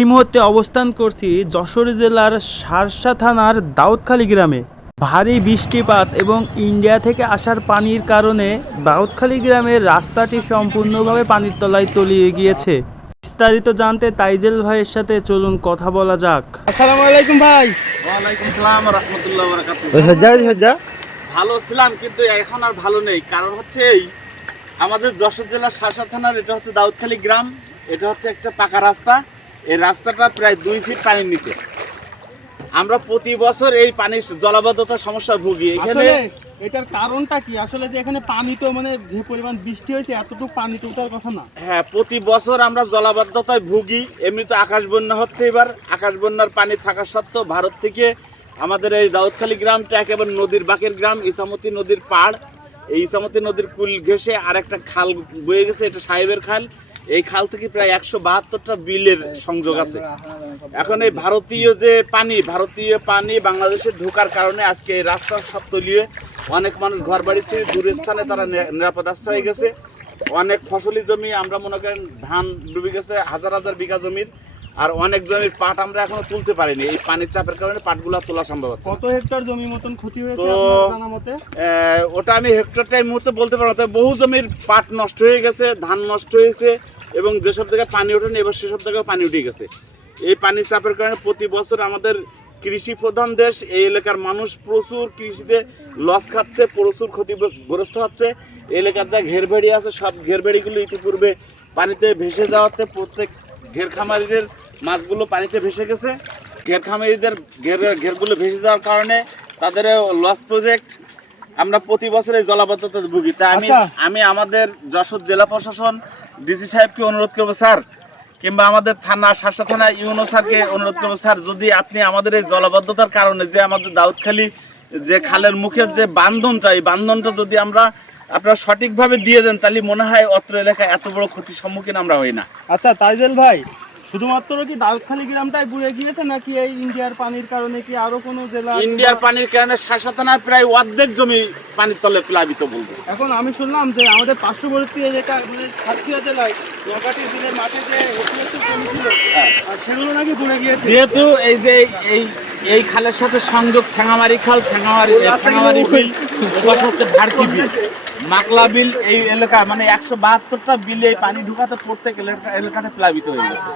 এই মুহূর্তে অবস্থান করছি যশোর জেলার শার্শা থানার দাউদখালী গ্রামে। ভারী বৃষ্টিপাত এবং ইন্ডিয়া থেকে আসার পানির কারণে দাউদখালী গ্রামের রাস্তাটি সম্পূর্ণভাবে পানির তলায় তলিয়ে গিয়েছে। বিস্তারিত জানতে তাইজেল ভাইয়ের সাথে চলুন কথা বলা যাক। আসসালামু আলাইকুম ভাই। ওয়ালাইকুম সালাম ওয়া রাহমাতুল্লাহি ওয়া বারাকাতুহু। ভালো ছিলাম কিন্তু এখন আর ভালো নেই, কারণ হচ্ছে এই আমাদের যশোর জেলার শার্শা থানার এটা হচ্ছে দাউদখালী গ্রাম। এটা হচ্ছে একটা পাকা রাস্তা। এই রাস্তাটা প্রায় 2 ফিট পানির নিচে। আমরা প্রতি বছর এই পানির জলাবদ্ধতার সমস্যা ভুগি। এখানে এটার কারণটা কি? আসলে যে এখানে পানি তো মানে যে পরিমাণ বৃষ্টি হয়েছে এতটুকু পানি তো ওঠার কথা না। হ্যাঁ, প্রতি বছর আমরা জলাবদ্ধতায় ভুগি। এমনি তো আকাশ বন্যা হচ্ছে, এবার আকাশ বন্যার পানি থাকা সত্ত্বেও ভারত থেকে আমাদের এই দাউদখালী গ্রামটা একেবারে নদীর বাঁকের গ্রাম, ইসামতি নদীর পাড়। এই ইসামতি নদীর কুল ঘেঁষে আর একটা খাল বয়ে গেছে, এটা সাহেবের খাল। এই খাল থেকে প্রায় 172টা বিলের সংযোগ আছে। এখন এই ভারতীয় পানি বাংলাদেশে ঢোকার কারণে আজকে এই রাস্তার সব তলিয়ে অনেক মানুষ ঘর বাড়ি ছেড়ে দূরের স্থানে তারা নিরাপদ আশ্রয় গেছে। অনেক ফসলি জমি আমরা মনে করেন ধান ডুবে গেছে, হাজার হাজার বিঘা জমির। আর অনেক জমির পাট আমরা এখনো তুলতে পারিনি, এই পানির চাপের কারণে পাটগুলো তোলা সম্ভব হচ্ছে। কত হেক্টর জমি মতন ক্ষতি হয়েছে তো আপনার জানা মতে? ওটা আমি হেক্টরটা এই মুহূর্তে বলতে পারবো না, তবে বহু জমির পাট নষ্ট হয়ে গেছে, ধান নষ্ট হয়েছে, এবং যেসব জায়গায় পানি ওঠেনি এবার সেসব জায়গায় পানি উঠে গেছে। এই পানির চাপের কারণে প্রতি বছর আমাদের কৃষি প্রধান দেশ, এই এলাকার মানুষ প্রচুর কৃষিতে লস খাচ্ছে, প্রচুর ক্ষতিগ্রস্ত হচ্ছে। এই এলাকার যা ঘেরবাড়ি আছে সব ঘেরবাড়িগুলো ইতিপূর্বে পানিতে ভেসে যাওয়াতে প্রত্যেক ঘের খামারিদের মাছগুলো পানিতে ভেসে গেছে। ঘের খামারিদের ঘেরগুলো ভেসে যাওয়ার কারণে তাদের লস প্রজেক্ট। আমরা প্রতি বছর এই জলাবদ্ধতা ভুগি। তাই আমি আমাদের যশোর জেলা প্রশাসন ডিসি সাহেবকে অনুরোধ করবো স্যার, কিংবা আমাদের থানা শার্শা থানা ইউনো স্যারকে অনুরোধ করবো স্যার, যদি আপনি আমাদের এই জলাবদ্ধতার কারণে যে আমাদের দাউদখালী যে খালের মুখের যে বান্ধনটা, এই বান্ধনটা যদি আপনারা সঠিকভাবে দিয়ে দেন, তাহলে মনে হয় অত্র এলাকায় এত বড় ক্ষতির সম্মুখীন আমরা হই না। আচ্ছা তাইজেল ভাই, শুধুমাত্র কি দাউদখালী গ্রামটাই বুড়ে গিয়েছে নাকি এই ইন্ডিয়ার পানির কারণে কি আরো কোনো জেলা? ইন্ডিয়ার পানির কারণে শার্শা থানার প্রায় অর্ধেক জমি পানির তলে প্লাবিত বলবো। এখন আমি শুনলাম যে আমাদের পার্শ্ববর্তী এলাকা মানে সাতক্ষীরা জেলায় নগাটি বিলের মাঠে যে হেক্টর জমি ছিল আর সেগুলো নাকি বুড়ে গিয়েছে। যেহেতু এই যে এই খালের সাথে সংযোগ ঠ্যাঙামারি খাল, ঠ্যাঙামারি বিল, হচ্ছে ভারকি বিল, মাকলা বিল, এই এলাকা মানে 172টা বিলে পানি ঢুকাতে প্রত্যেক এলাকাতে প্লাবিত হয়ে গেছে।